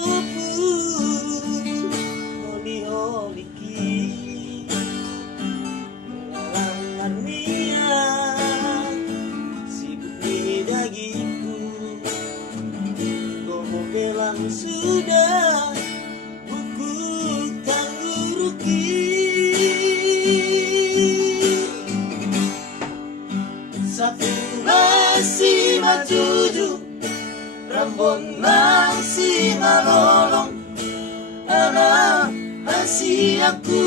pupus holi-holiki pengalaman niat sibuk di dagiku gomo bilang sudah buku tangguruki satu masih majuju Rambon masih ngalolong anak masih aku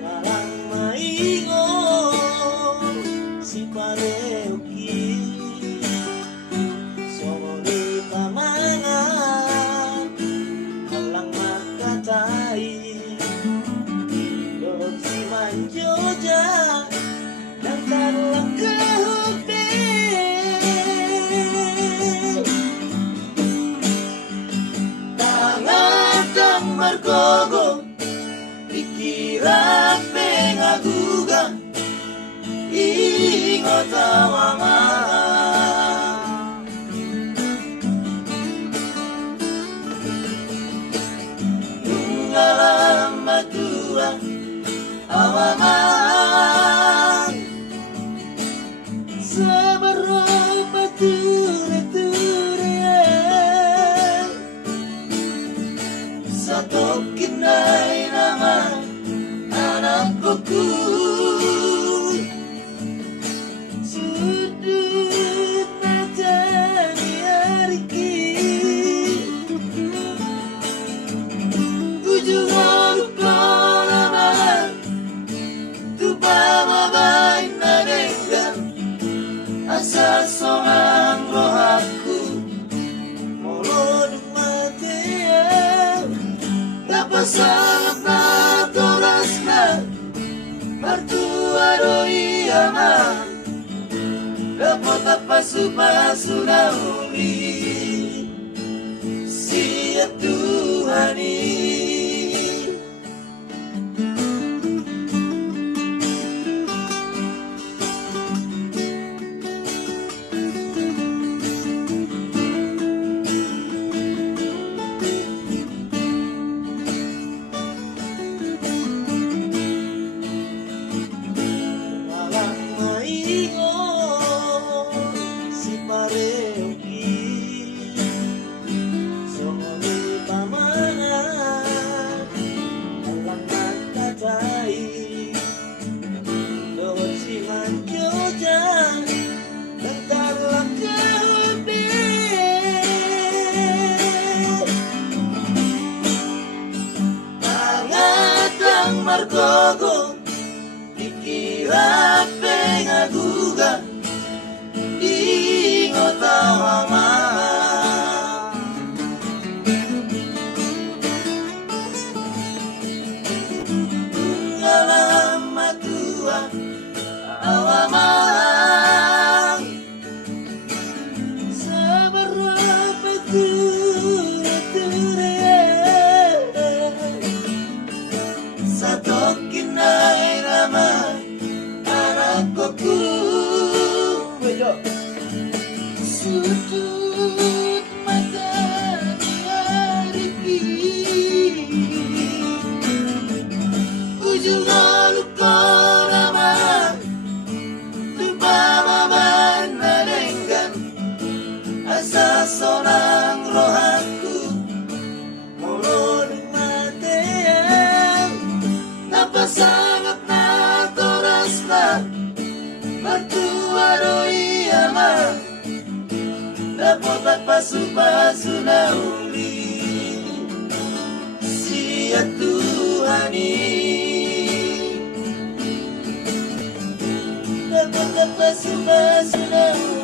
Ngarang maingon si pareuki Songo di pamangan halang makatai Dok si manjoja dan taruh ke hupe tangan dan margogo pikiran pengaguga ingot awama nunggalam matua awama Sabarro ture-turean Satu kinai nama anak buku Sudut mata di hariki Ujung oruk koraman Tupa mabain nadenggan Asa sonang rohaku Moloduk matea Dapat salap na toras na Martua doi ama Dapat apa supasu na uli Siya Tuhani Margogo pikiran pengaguga ingot awama ngalam matua awama sabarapa Satokin ay naman anak koku Sudut mata di hariki Ujung oluk koraman Tupa maban nadenggan Asa sonang rohaku Moloduk mateang Sangat na toras na Martua doi ama Dapat pasu-pasu na uli Siya Tuhani Dapat pasu-pasu na uli